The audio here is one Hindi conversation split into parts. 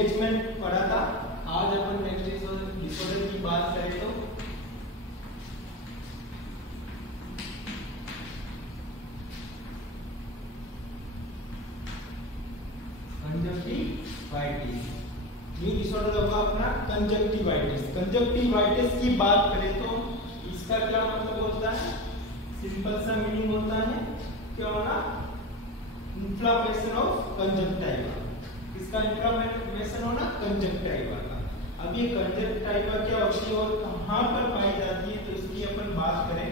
बैच में पढ़ा था। आज अपन नेक्स्ट डिसऑर्डर की बात करें तो कंजक्टिवाइटिस। न्यू डिसऑर्डर होगा अपना कंजक्टिवाइटिस। कंजक्टिवाइटिस की बात करें तो इसका क्या मतलब होता है? सिंपल सा मीनिंग होता है क्या होना? Inflammation of conjunctiva. इसका इन्फ्लामेशन होना कंजक्टिवा का। अब ये कंजक्टिवा क्या होती है और कहां पर पाई जाती है तो इसकी अपन बात करें।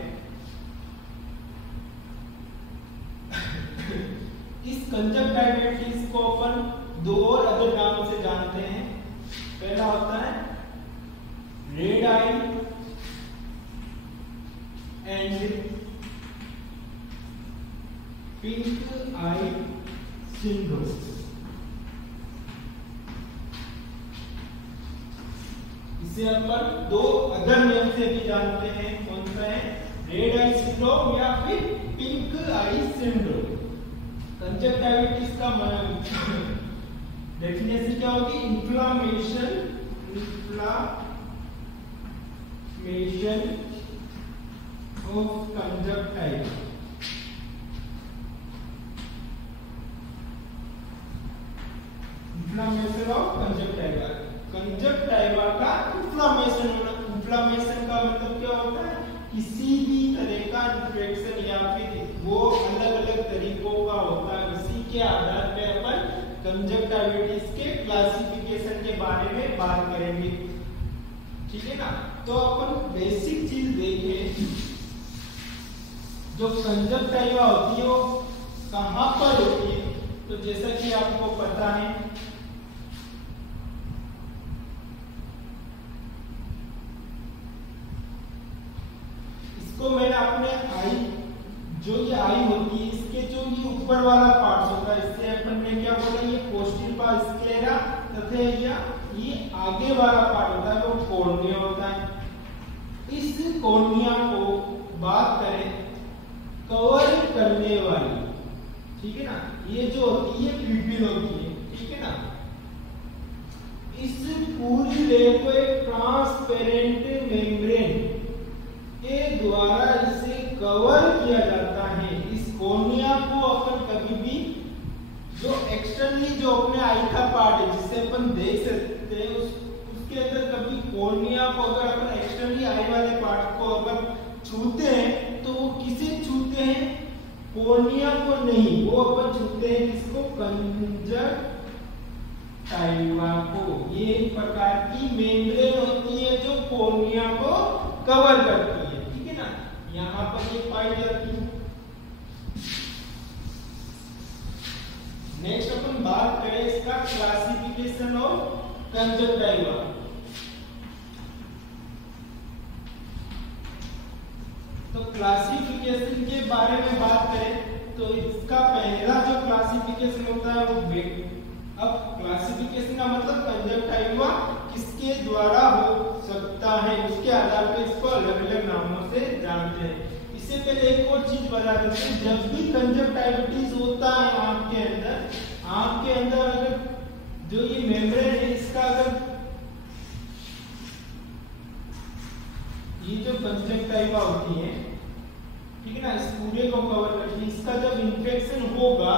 इस कंजक्टिवाइटिस को अपन दो और अदर नाम से जानते हैं। पहला होता है red I and pink eye syndrome. इसे अपन दो अदर नेम से भी जानते हैं। कौन सा है? रेड आई सिंड्रोम या फिर पिंक आई सिंड्रोम। कंजक्टिवाइटिस का डेफिनेशन क्या होगी? Inflammation of conjunctiva. Inflammation of conjunctiva. Conjunctiva का इन्फ्लामेशन होना। इन्फ्लामेशन का मतलब क्या होता है? किसी भी तरह का इन्फेक्शन या फिर वो अलग अलग तरीकों का होता है। उसी के आधार पे अपन कंजक्टिवाइटिस के क्लासिफिकेशन के बारे में बात करेंगे। ठीक है ना? तो अपन बेसिक चीज देखें। जो कंजक्टिवा होती है वो कहां पर होती है? तो जैसा कि आपको पता है इसको मैंने अपने आई, जो ये आई होती है इसके जो ये ऊपर वाला पार्ट होता है इससे अपन ने क्या बोला? ये पोस्टीरियर पार्ट स्क्लेरा तथा ये आगे वाला पार्ट होता है वो कॉर्निया होता है। इस कॉर्निया को बात करें कवर करने वाली, ठीक है ना, ये जो होती है प्यूपिल होती है। ठीक है ना? इस पूरी लेयर को एक ट्रांसपेरेंट मेम्ब्रेन के द्वारा इसे कवर किया जाता है। इस कॉर्निया को अपन कभी भी जो एक्सटर्नली जो अपने आई का पार्ट है जिससे अपन देख सकते हैं उसके अंदर कभी कॉर्निया को अगर अपन एक्सटर्नली आई वाले पार्ट को अगर छूते हैं तो वो किसे छूते हैं? कॉर्निया को नहीं, वो अपन छूते हैं किसको? कंजक्टिवा को। ये एक प्रकार की मेम्ब्रेन होती है जो कॉर्निया को कवर करती है। ठीक है ना? यहाँ पर ये पाई जाती है। नेक्स्ट अपन बात करें इसका क्लासिफिकेशन ऑफ कंजक्टिवा। तो क्लासिफिकेशन के बारे में बात करें तो इसका पहला जो क्लासिफिकेशन होता है वो अब क्लासिफिकेशन का मतलब कंजक्टिवा किसके द्वारा हो सकता है उसके आधार पर इसको अलग अलग नामों से जानते हैं। इससे पहले एक और चीज बता देते हैं। जब भी कंजक्टिवाइटिस होता है आंख के अंदर अगर जो ये मेम्ब्रेन है इसका अगर ये जो कंजक्टिवा होती है, ठीक है ना, इस पूरे को कवर करती है। इसका जब इन्फेक्शन होगा,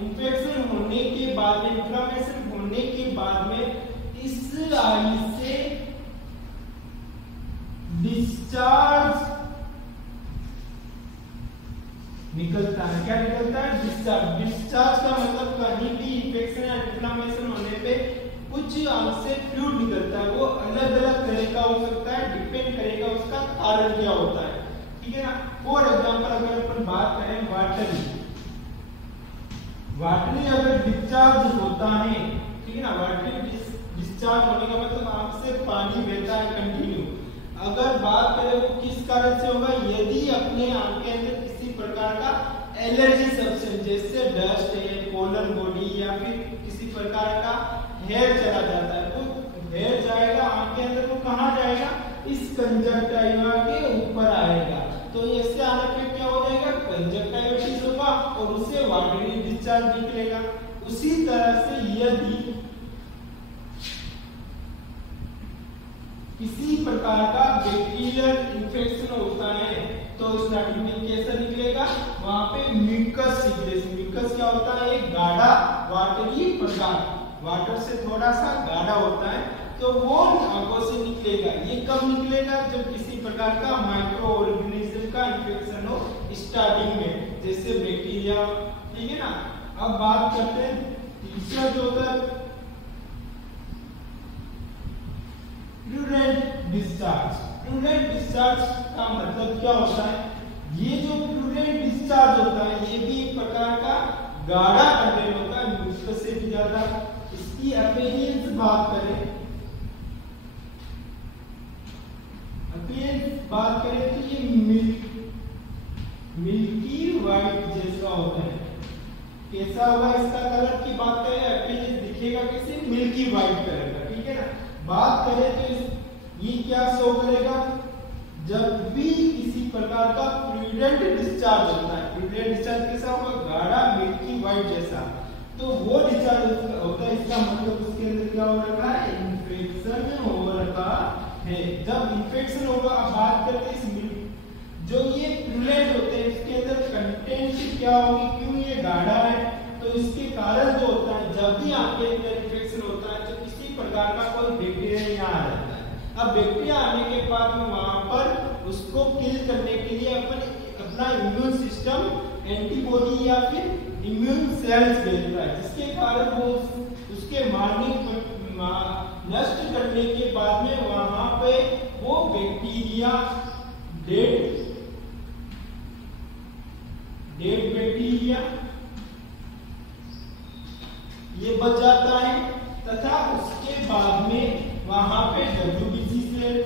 इन्फेक्शन होने के बाद, इन्फ्लेमेशन होने के बाद में इस आई से डिस्चार्ज निकलता है। क्या निकलता है? डिस्चार्ज। डिस्चार्ज का मतलब कहीं भी इन्फेक्शन या इन्फ्लेमेशन होने पे कुछ अंश से फ्लूइड निकलता है। वो अलग अलग तरह का हो सकता है, डिपेंड करेगा उसका कारण क्या होता है। ठीक है ना? फॉर एग्जांपल अगर अपन बात करें वाटरी अगर डिस्चार्ज होता है, ठीक है ना, वाटरी डिस्चार्ज होने का मतलब आंख से पानी बहता है कंटिन्यू। अगर बात करें वो किस कारण से होगा? यदि अपने आंख के अंदर किसी प्रकार का एलर्जी सब्सटेंस जैसे डस्ट है, पोलन बॉडी या फिर किसी प्रकार का हेयर चला जाता है, तो हेयर जाएगा आंख के अंदर, वो कहाँ जाएगा? इस कंजक्टिवा के ऊपर आएगा। तो इससे आने पे क्या हो जाएगा? कंजक्टिवाइटिस होगा और उससे वाटरी डिस्चार्ज निकलेगा। उसी तरह से यदि किसी प्रकार का बैक्टीरियल इन्फेक्शन होता है तो स्टार्टिंग में कैसा निकलेगा, वहां पे म्यूकस सीक्रेशन। म्यूकस क्या होता है, एक गाढ़ा वाटरी पदार्थ, वाटर से थोड़ा सा गाढ़ा होता है, तो वो आंखों से निकलेगा। ये कब निकलेगा, जब किसी प्रकार का माइक्रो ऑर्गेनिज्म का इन्फेक्शन हो स्टार्टिंग में, जैसे बैक्टीरिया, ठीक है ना। अब बात करते हैं तीसरा जो होता है प्रूडेंट डिस्चार्ज। प्रूडेंट डिस्चार्ज का मतलब क्या होता है, ये जो प्रूडेंट डिस्चार्ज होता है ये भी एक प्रकार का गाढ़ा कंटेंट होता है, म्यूकस से भी ज्यादा। इसकी अपीयरेंस बात करें, तो ये मिल्की व्हाइट जैसा होता है। कैसा होगा इसका कलर की बात करें, अपीयरेंस दिखेगा कैसे, मिल्की व्हाइट कलर का, ठीक है ना। बात करें तो ये क्या शो करेगा, जब भी किसी प्रकार का प्रूडेंट डिस्चार्ज होता है। प्रूडेंट डिस्चार्ज कैसा होगा, गाढ़ा मिल्की व्हाइट जैसा, तो वो डिस्चार्ज होता है। इसका मतलब उसके अंदर क्या हो रखा है, इन्फेक्शन हो रखा है। जब इन्फेक्शन होगा, अब बात करते हैं जो ये प्रूडेंट होते हैं इसके अंदर कंटेंट क्या होगी, क्यों ये गाढ़ा है, तो इसके कारण जो होता है, जब भी आपके अंदर इन्फेक्शन होता है तो किसी प्रकार का कोई बैक्टीरिया यहाँ आ जाता है। अब बैक्टीरिया आने के बाद वहां पर उसको किल करने के लिए अपना इम्यून सिस्टम एंटीबॉडी या फिर इम्यून सेल्स भेजता है, जिसके कारण वो उसके मारने नष्ट करने के बाद में वहां पे वो बैक्टीरिया डेड बैक्टीरिया ये बच जाता है, तथा उसके बाद में वहां पे WBC सेल,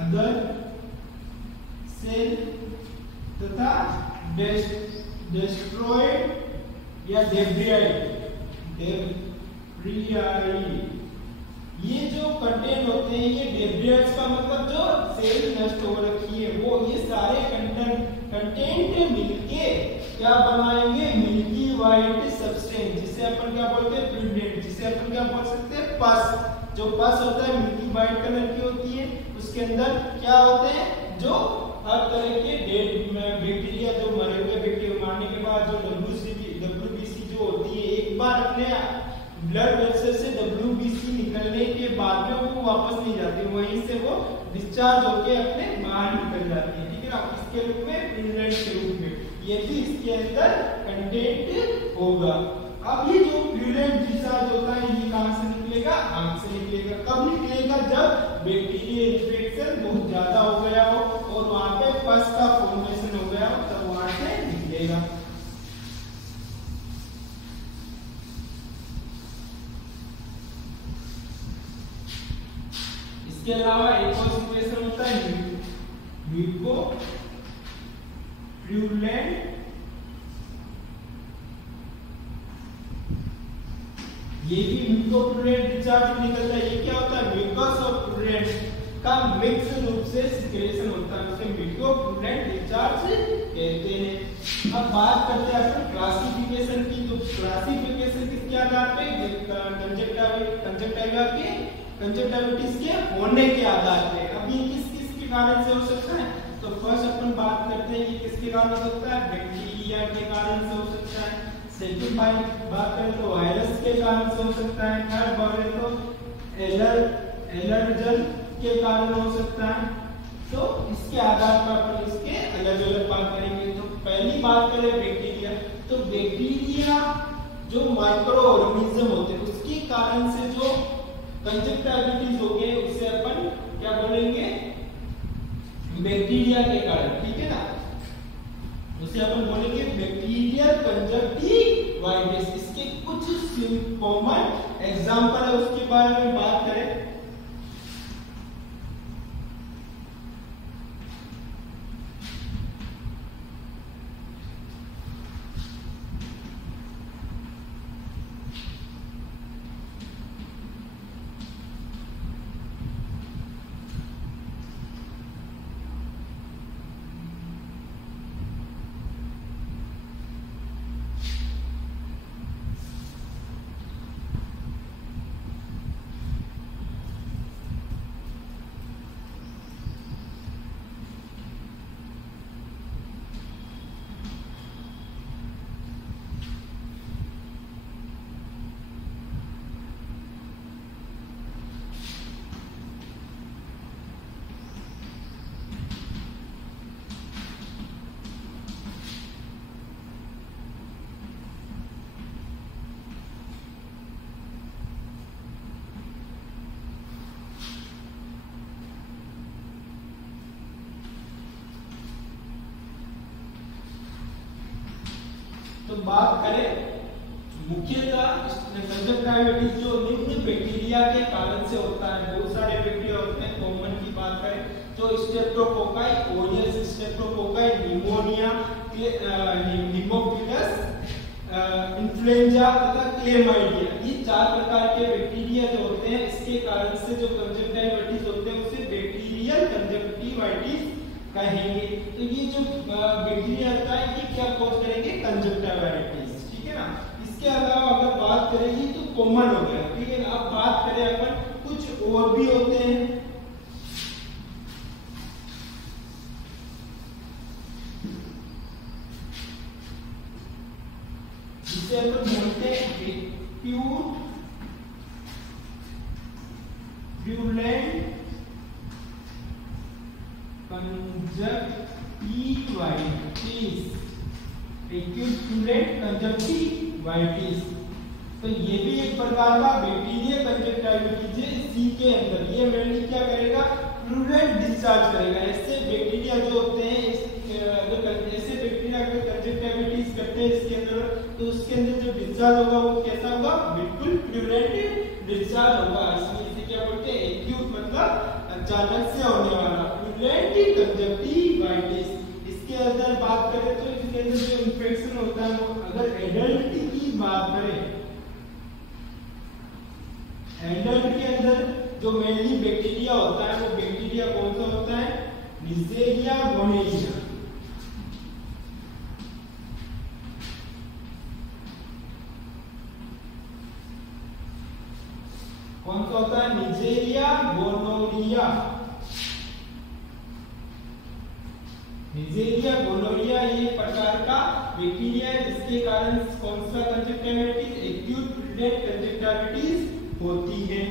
अदर सेल तथा डेस्ट्रॉयड या ये जो कंटेंट होते हैं, ये डेब्रियड्स का मतलब जो सेल नष्ट हो रखी है वो, ये सारे कंटेंट मिलके क्या बनाएंगे, मिल्की व्हाइट सब्सटेंस, जिसे अपन क्या बोलते हैं, प्रूडेंट, जिसे अपन क्या बोल सकते हैं, पस। जो पस होता है मिल्की व्हाइट कलर की होती है, उसके अंदर क्या होते हैं, जो हर तरह के डेड बैक्टीरिया, जो मरे हुए बैक्टीरिया मारने के बाद जो WBC जो होती है, एक बार अपने ब्लड वेसल से WBC निकलने के बाद में वो वापस नहीं जाती, वहीं से वो डिस्चार्ज होके अपने बाहर निकल जाती है, ठीक है ना। इसके रूप में प्रूडेंट के रूप में ये भी इसके अंदर कंटेंट होगा। अब ये जो प्रूडेंट डिस्चार्ज होता है ये कहां से निकलेगा, आंख से निकलेगा। कब निकलेगा, जब बैक्टीरियल इन्फेक्शन बहुत ज्यादा हो गया हो और वहां पे पस का फॉर्मेशन हो गया हो, तब वहां से निकलेगा। इसके अलावा एक और सिचुएशन होता है म्यूकोप्रूडेंट, ये भी म्यूकोप्रूडेंट डिस्चार्ज निकलता है। ये क्या होता है, म्यूकस और प्रूडेंट का मिक्स रूप से सिक्रेशन होता है, उसे म्यूकोप्रूडेंट डिस्चार्ज कहते हैं। अब बात करते हैं अपन क्लासिफिकेशन की, तो क्लासिफिकेशन किसके आधार पे, कंजक्टिविटीज के होने के आधार पे। अब ये किस के कारण से हो सकता है, तो फर्स्ट अपन बात करते हैं ये किसके कारण हो सकता है, बैक्टीरिया के कारण से हो सकता है। सेकंड बात करें तो वायरस के कारण से हो सकता है। थर्ड बात करें तो एलर्जन के कारण हो सकता है। तो इसके आधार पर अपन इसके अलग अलग बात करेंगे। तो पहली बात करें बैक्टीरिया, तो बैक्टीरिया जो माइक्रो ऑर्गेनिज्म होते हैं उसके कारण से जो कंजक्टिविटीज हो गए उसे अपन क्या बोलेंगे, बैक्टीरिया के कारण, ठीक है ना, उसे अपन बोलेंगे बैक्टीरियल कंजक्टिवाइटिस। इसके कुछ कॉमन एग्जांपल है, उसके बारे में बात करें। बात करें मुख्यतः कंजक्टिवाइटिस जो निम्न बैक्टीरिया के कारण से होता है, बहुत सारे बैक्टीरिया होते हैं, कॉमन की बात करें तो streptococci aureus, streptococci pneumonia, haemophilus, influenza तथा क्लेमाइडिया, ये 4 प्रकार के बैक्टीरिया जो होते हैं इसके कारण से जो कंजक्टिवाइटिस होते हैं उसे बैक्टीरियल कंजक्टिवाइटिस कहेंगे। तो ये जो बैक्टीरिया होता है ये क्या कॉज करेंगे, कंजक्टिवाइटिस, ठीक है ना। इसके अलावा अगर बात करें ये तो कॉमन हो गया, ठीक है। अब बात करें अपन कुछ और भी होते हैं, जिसे अपन बोलते हैं एक्यूट virulent कंजक्टिवाइटिस। तो ये भी एक प्रकार का बैक्टीरियल कंजक्टिवाइटिस है। इसी के अंदर ये मेनली क्या करेगा, फ्लूइड डिस्चार्ज करेगा। ऐसे बैक्टीरिया जो होते हैं ऐसे बैक्टीरिया अगर कंजक्टिवाइटिस करते हैं इसके अंदर, तो उसके अंदर जो डिस्चार्ज होगा वो कैसा होगा, बिल्कुल फ्लूइड डिस्चार्ज होगा। इसमें इसे क्या बोलते हैं, एक्यूट मतलब अचानक से होने वाला फ्लूइड कंजक्टिवाइटिस। इसके अंदर बात करें तो इसके अंदर जो इन्फेक्शन होता है वो अगर एडल्ट की बात करें, एडल्ट के अंदर जो मेनली बैक्टीरिया होता है वो बैक्टीरिया कौन सा होता है, निजेरिया गोनेरिया। कौन सा होता है, निजेरिया गोनोरिया। निजेरिया गोनोरिया ये प्रकार का बैक्टीरिया है जिसके कारण कौन सा कंजक्टिवाइटिस, एक्यूट फ्लूइड कंजक्टिवाइटिस होती है।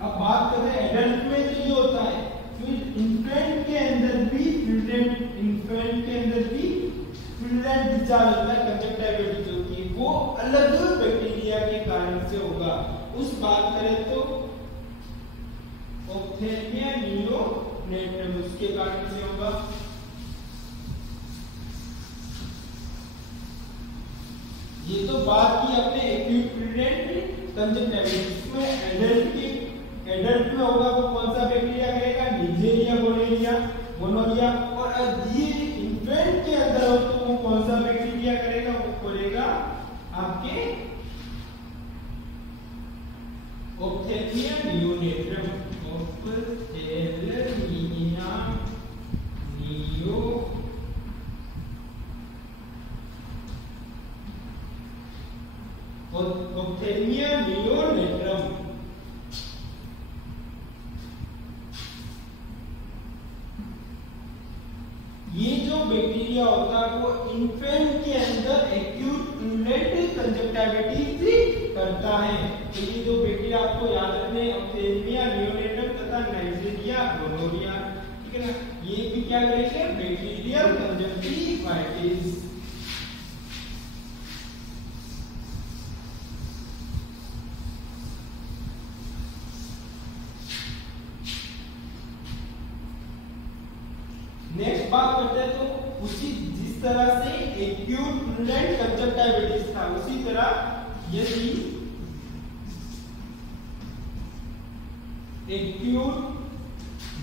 अब बात करते हैं एडल्ट में तो ये होता है, फिर इन्फेंट के अंदर भी फ्लूइड डिस्चार्ज होता है, कंजक्टिवाइटिस होती है, वो अलग बैक्टीरिया के कारण से होगा। उस बात करें तो ऑप्थेल्मिया नियोनेट्रम उसके कारण से होगा। ये तो बात की अपने एक्यूट फ्लूइड कंजक्टिवाइटिस में। एडल्ट में होगा वो कौन सा बैक्टीरिया करेगा, निजेरिया गोनोरिया। और ये इन्फेंट के अंदर हो तो वो कौन सा बैक्टीरिया करेगा, वो करेगा आपके ऑप्थेल्मिया नियोनेट्रम। ऑप्थेल्मिया नियोनेट्रम। ये जो बैक्टीरिया होता है वो इन्फेंट के अंदर एक्यूट फ्लूइड कंजक्टिवाइटिस करता है। तो ये जो बैक्टीरिया आपको याद रखने, ऑप्थेल्मिया नियोनेट्रम तथा निजेरिया गोनोरिया, ठीक है ना। ये भी क्या करेंगे, बैक्टीरियल कंजक्टिवाइटिस। नेक्स्ट बात करते हैं तो उसी जिस तरह से एक्यूट फ्लूइड कंजक्टिवाइटिस था उसी तरह यदि एक्यूट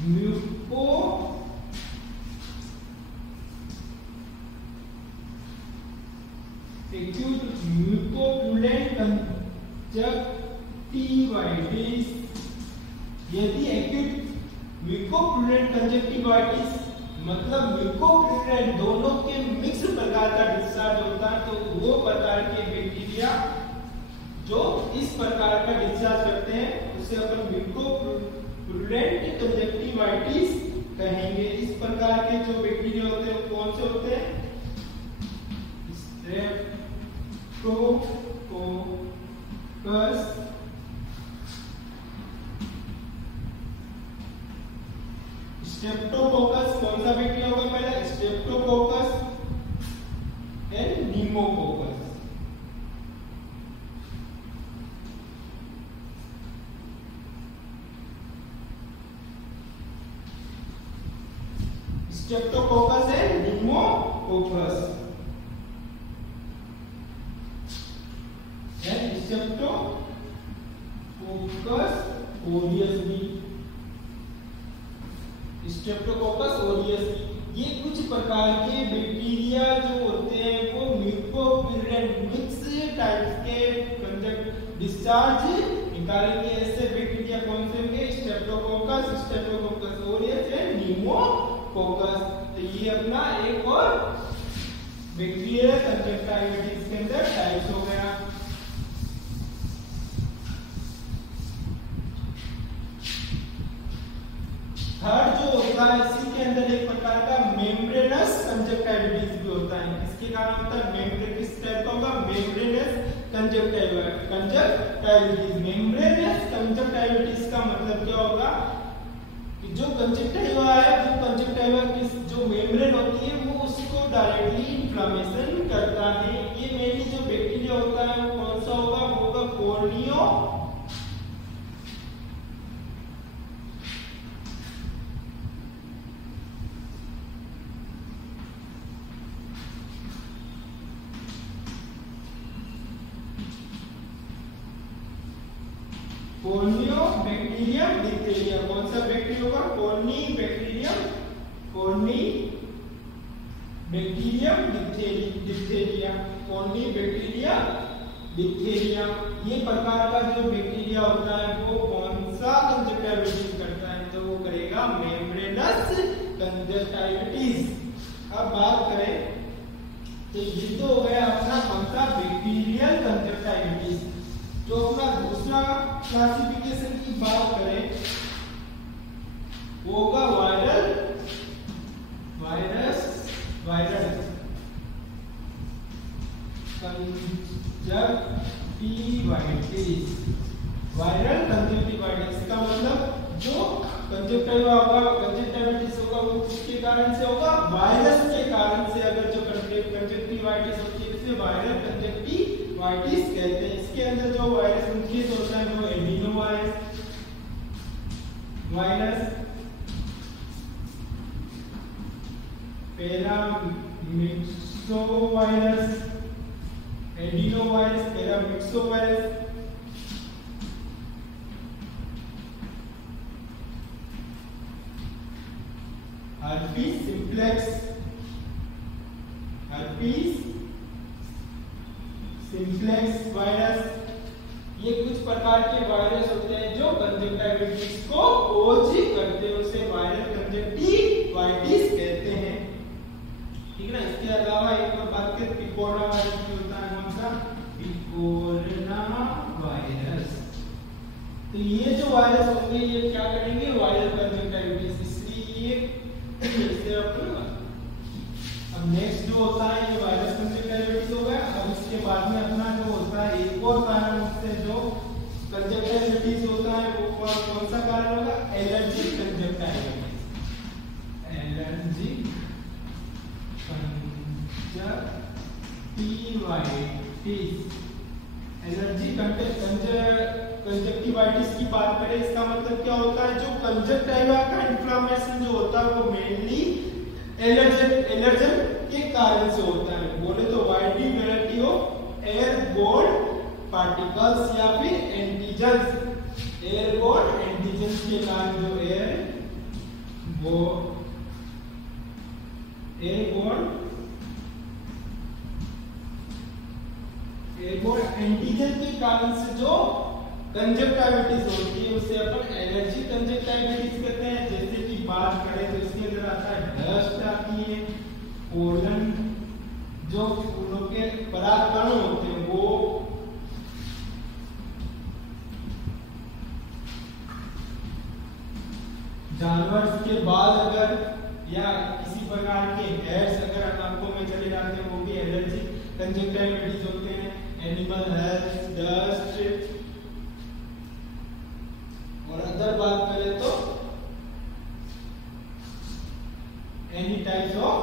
म्यूकोफ्लूइड कंजक्टिवाइटिस, यदि एक्यूट म्यूकोफ्लूइड कंजक्टिवाइटिस मतलब म्यूकोफ्लूइड दोनों के मिक्स प्रकार का डिस्चार्ज होता है, तो वो प्रकार के बैक्टीरिया जो इस प्रकार का डिस्चार्ज करते हैं उसे अपन म्यूकोफ्लूइड कंजक्टिवाइटिस कहेंगे। इस प्रकार के जो बैक्टीरिया होते हैं कौन से होते हैं, स्ट्रेप्टोकोकस कौन सा बैक्टीरिया होगा, पहले streptococcus and pneumococcus. Streptococcus and pneumococcus and streptococcus aureus भी, स्ट्रेप्टोकोकस ओरियस भी। ये कुछ प्रकार के बैक्टीरिया जो होते हैं वो म्यूकोप्यूरेंट मिक्स टाइप्स के डिस्चार्ज निकालेंगे। ऐसे बैक्टीरिया कौन से होंगे? Streptococcus, Streptococcus Orius and pneumococcus. तो ये अपना एक और बैक्टीरिया कंजक्टिविटीज के अंदर टाइप्स हो गया। थर्ड जो होता है इसी के अंदर एक प्रकार का मेम्ब्रेनस कंजक्टिविटीज भी होता है। इसके कारण होता है मेम्ब्रेन, किस टाइप का होगा? मेम्ब्रेनस कंजक्टिविटीज। मेम्ब्रेनस कंजक्टिविटीज का मतलब क्या होगा कि जो कंजक्टिवा है, जो कंजक्टिवा किस जो मेम्ब्रेन होती है वो उसको डायरेक्टली इन्फ्लेमेशन करता है। ये मेनली जो बैक्टीरिया होता है वो कौन सा होगा? वो होगा कॉर्नियो बैक्टीरियम डिप्थेरिया। कौन सा बैक्टीरिया होगा? Bacterium diphtheria. ये प्रकार का जो बैक्टीरिया होता है वो कौन सा कंजक्टिविटीज करता है? तो वो करेगा मेम्ब्रेनस कंजक्टिविटीज। अब बात करें तो ये तो हो गया अपना कौन सा? बैक्टीरियल कंजक्टिविटीज। जो अपना दूसरा क्लासिफिकेशन की बात करें वो होगा वायरल कंजक्टिवाइटिस का मतलब जो कंजक्टिवा होगा, कंजक्टिविटीज होगा वो किसके कारण से होगा? वायरस के कारण से। अगर जो कंजक्टिवाइटिस होती है इसे वायरल कंजक्टिवाइटिस कहते हैं। इसके अंदर जो वायरस मुख्य होता है वो adeno virus, paramyxo virus, adeno virus, paramyxo virus, herpes simplex virus. ये कुछ प्रकार के वायरस होते हैं जो कंजक्टिविटीज को कोज करते हैं, उसे वायरल कंजक्टिवाइटिस कहते हैं। ठीक है ना? इसके अलावा एक और बात करें पिकोरा वायरस भी होता है। कौन सा? Pecora virus. तो ये जो वायरस होंगे ये क्या करेंगे? वायरल कंजक्टिविटीज। इसलिए इसे अपन अब नेक्स्ट जो होता है ये वायरस कंजक्टिविटीज हो गया। अब इसके बाद में अपना जो होता है एक और कारण उससे जो कंजक्टिविटीज होता है वो कौन सा कारण होगा? एलर्जी कंजक्टिविटीज। एलर्जी कंजक्टिवाइटिस की बात करें इसका मतलब क्या होता है? जो कंजक्टिवा का इन्फ्लेमेशन जो होता है वो मेनली एलर्जन के कारण से होता है। बोले तो wide variety of airborne particles या फिर एंटीजन्स। एयरबोर्न एंटीजन्स के कारण जो एयरबोर्न एंटीजन के कारण से जो कंजक्टिविटीज होती है उसे अपन एलर्जी कंजक्टिविटीज कहते हैं। जैसे कि बात करें तो इसके अंदर आता है डस्ट आती है, पोलन जो फूलों के परागकण होते हैं वो, जानवर के बाल अगर या किसी प्रकार के हेयर्स अगर आंखों में चले जाते हैं वो भी एलर्जी कंजक्टिविटीज होते हैं। एनिमल हेल्थ, डस्ट और अदर बात करें तो any types of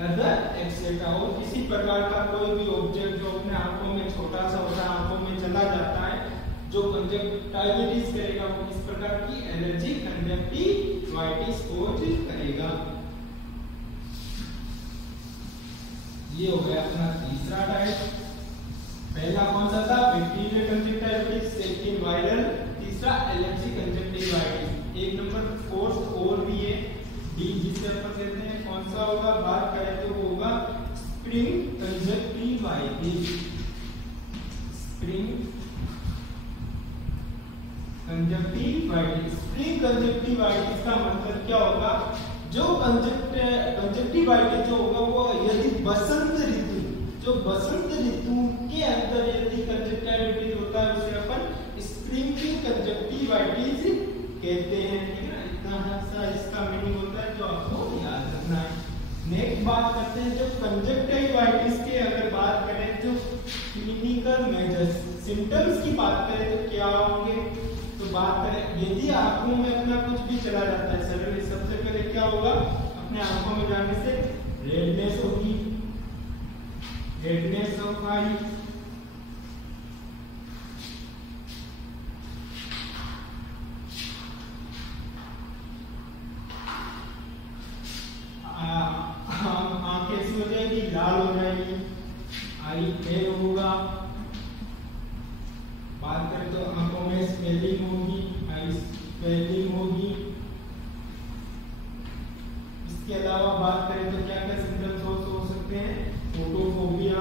other etcetera. और किसी प्रकार का कोई भी ऑब्जेक्ट जो अपने आंखों में छोटा सा होता है, आंखों में चला जाता जो कंजक्टिविटीज करेगा वो किस प्रकार की एलर्जी कंजक्टिवाइटिस कोज करेगा। ये हो गया अपना तीसरा टाइप। पहला कौन सा था? बैक्टीरियल कंजक्टिवाइटिस, सेकंड वायरल, तीसरा एलर्जी कंजक्टिवाइटिस। एक नंबर फोर्थ और भी है डी, जिसे अपन कहते हैं कौन सा होगा? बात करें तो वो होगा spring conjunctivitis. Spring conjunctivitis, spring conjunctivitis का मतलब क्या होगा? जो कंजक्टिवाइटिस जो होगा वो यदि बसंत ऋतु, जो बसंत ऋतु के अंदर यदि कंजक्टिवाइटिस होता है उसे अपन स्प्रिंग कंजक्टिवाइटिस कहते हैं। ठीक है, इतना सा इसका मीनिंग होता है जो आपको याद रखना है। नेक्स्ट बात करते हैं जो कंजक्टिवाइटिस के अगर बात करें जो क्लिनिकल मेजर्स सिम्टम्स की बात करें तो क्या होंगे? तो बात करें यदि आंखों में अपना कुछ भी चला जाता है सडनली, सबसे पहले क्या होगा? अपने आंखों में जाने से रेडनेस होगी, रेडनेस ऑफ आई, आंखें ऐसी हो जाएगी, लाल हो जाएगी, आई फेल होगा। बात करें तो आंखों में स्वेलिंग होगी, आई स्वेलिंग होगी। इसके अलावा बात करें तो क्या क्या सिम्टम्स हो सकते हैं? फोटोफोबिया,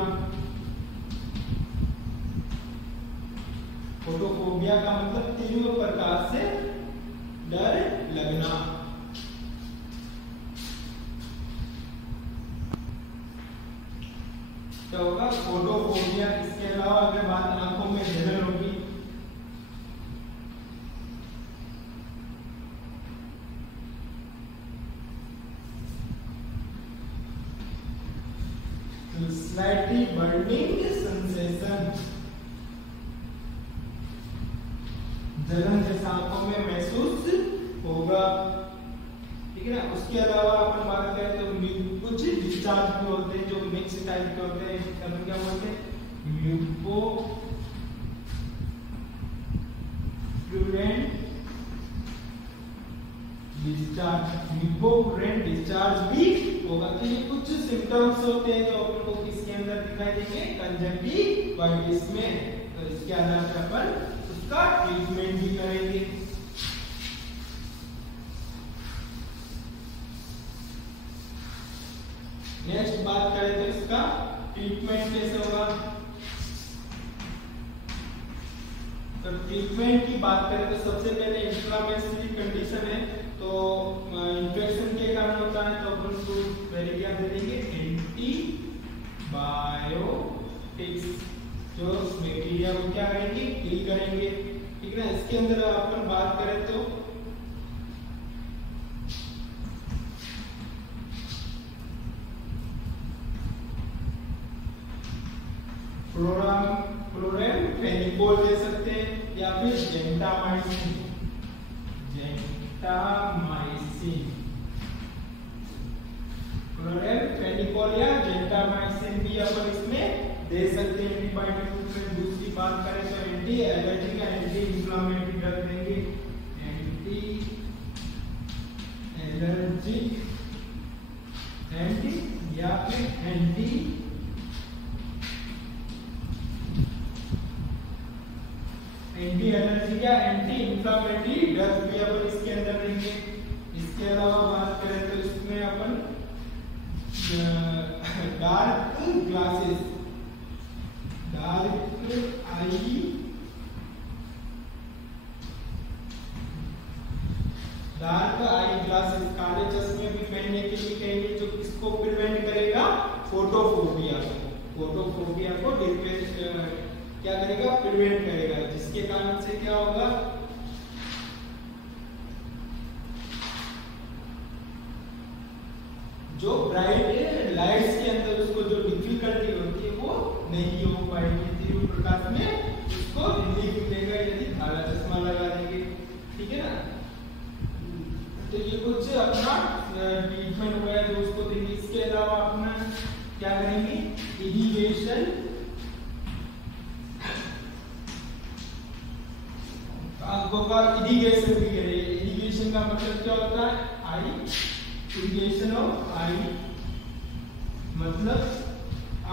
फोटोफोबिया का मतलब तीव्र प्रकाश से डर लगना। क्या होगा? फोटोफोबिया। इसके अलावा अगर बात आंखों में जलन होगी, स्लाइटली बर्निंग सेंसेशन, जलन जैसा आंखों में महसूस होगा। ठीक है ना। उसके अलावा अपन बात करें तो कुछ डिस्चार्ज भी होते हैं जो मिक्स टाइप के होते हैं, अपन क्या बोलते हैं? म्यूकोप्लूरेंट डिस्चार्ज, म्यूकोप्लूरेंट डिस्चार्ज भी होगा। तो ये कुछ सिम्टम्स होते हैं जो अपन को किसके अंदर दिखाई देंगे? कंजक्टिवाइटिस में। तो इसके आधार पर अपन उसका ट्रीटमेंट भी करेंगे। नेक्स्ट बात करें तो इसका ट्रीटमेंट कैसे होगा? तो ट्रीटमेंट की बात करें तो सबसे पहले इंफ्लेमेटरी कंडीशन है तो इन्फेक्शन के कारण होता है तो अपन उसको पहले क्या दे देंगे? एंटीबायोटिक्स, जो बैक्टीरिया को क्या करेंगे? किल करेंगे। ठीक है ना। इसके अंदर अपन बात करें तो क्लोरामफेनिकोल दे सकते हैं या फिर जेंटामाइसिन, क्लोरामफेनिकोल या जेंटामाइसिन भी अपन इसमें दे सकते हैं एंटीबायोटिक में। दूसरी बात करें तो एंटी एलर्जिक या एंटी इंफ्लेमेटरी ड्रग देंगे, एंटी एलर्जिक एंटी या फिर एंटी एलर्जी या एंटी इंफ्लेमेटरी ड्रग भी अपन इसके अंदर देंगे। इसके अलावा बात करें तो इसमें अपन dark glasses, dark eye glasses, काले चश्मे भी पहनने के लिए कहेंगे जो किसको प्रिवेंट करेगा? फोटोफोबिया को, फोटोफोबिया को क्या करेगा? प्रिवेंट करेगा, जिसके कारण से क्या होगा? जो ब्राइट लाइट्स के अंदर उसको जो डिफिकल्टी होती है वो नहीं हो पाएगी, तीव्र प्रकाश में उसको रिलीफ मिलेगा यदि काला चश्मा लगा देंगे। ठीक है ना। तो ये कुछ अपना ट्रीटमेंट हुआ है जो उसको देंगे। इसके अलावा अपना क्या करेंगे? इरिगेशन होगा इरिगेशन भी करेंगे। इरिगेशन का मतलब क्या होता है? आई, इरिगेशन ऑफ आई मतलब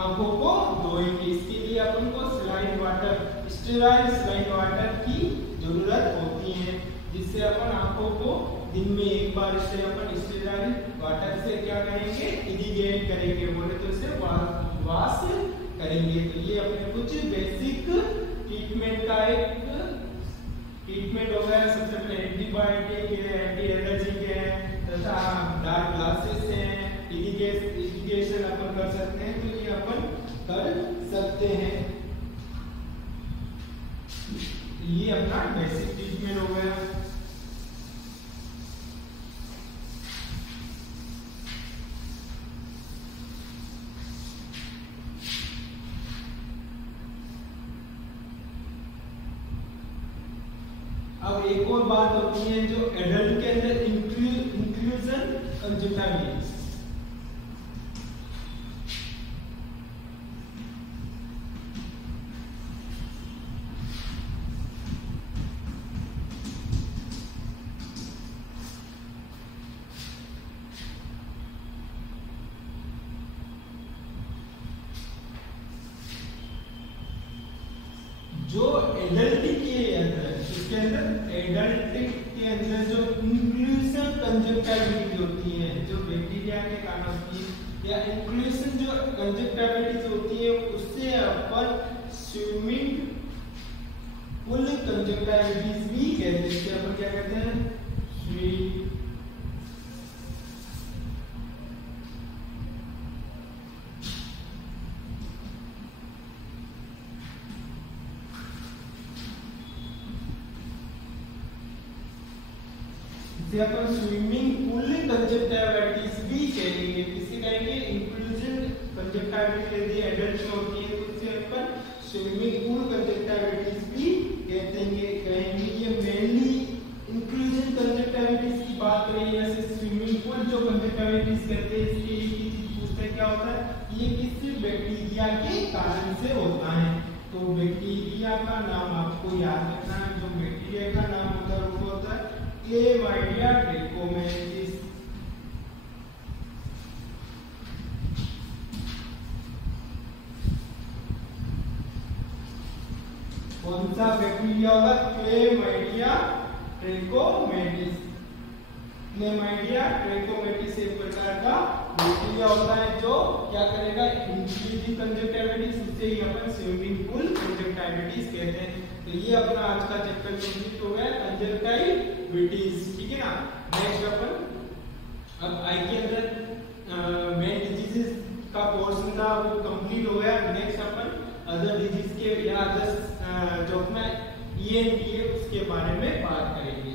आंखों को धोएंगे। इसके लिए अपन को saline water, sterile saline water की जरूरत होती है, जिससे अपन आंखों को दिन में एक बार से अपन स्टेराइल वाटर से क्या करेंगे? इरिगेट करेंगे, बोले तो इसे वॉश करेंगे। तो ये अपने कुछ बेसिक ट्रीटमेंट का एक ट्रीटमेंट हो गया। सबसे पहले एंटीबायोटिक है, एंटी एलर्जिक है तथा डार्क ग्लासेस है, इरिगेशन अपन कर सकते हैं। तो ये अपन कर सकते हैं। ये अपना बेसिक ट्रीटमेंट हो गया। अब एक और बात होती है जो एडल्ट के अंदर इंक्लूजन कंजक्टिविटीज। जो एडल्ट के अंदर, इसके अंदर एडल्ट के अंदर जो इंक्लूसिव कंजक्टिविटी होती है, जो बैक्टीरिया के कारण होती है, या इंक्लूसिव जो कंजक्टिविटी होती है, उससे अपन स्विमिंग पूल कंजक्टिविटीज भी कहते हैं। इससे अपन क्या कहते हैं? स्विमिंग से अपन स्विमिंग पूल कंजक्टिविटीज भी कहेंगे। किसी कहेंगे इंक्लूजन कंजक्टिविटी यदि एडल्ट में होती है तो उसे अपन स्विमिंग पूल कंजक्टिविटीज भी कहेंगे। ये मेनली इंक्लूजन कंजक्टिविटीज की बात करें, जैसे स्विमिंग पूल जो कंजक्टिविटीज कहते हैं, इसके एक ही चीज पूछते हैं क्या होता है? ये किसी बैक्टीरिया के कारण से होता है। तो बैक्टीरिया का नाम आपको याद रखना है। जो बैक्टीरिया का नाम होता है वो होता है क्लेमाइडिया ट्रैकोमैटिस। कौन सा बैक्टीरिया होगा? Chlamydia trachomatis. क्लेमाइडिया ट्रैकोमैटिस एक प्रकार का बैक्टीरिया होता है जो क्या करेगा? इंक्लूसिव कंजक्टिविटीज, इससे ही अपन स्विमिंग पूल कंजक्टिविटीज कहते हैं। तो ये अपना आज का चैप्टर कंप्लीट हो गया, कंजक्टिविटीज। ठीक है ना? नेक्स्ट अपन अब आई के अंदर मेन डिजीजेस का पोर्शन था वो कंप्लीट हो गया। नेक्स्ट अपन अदर डिजीज के या अदर जो अपना ईएनटी है उसके बारे में बात करेंगे।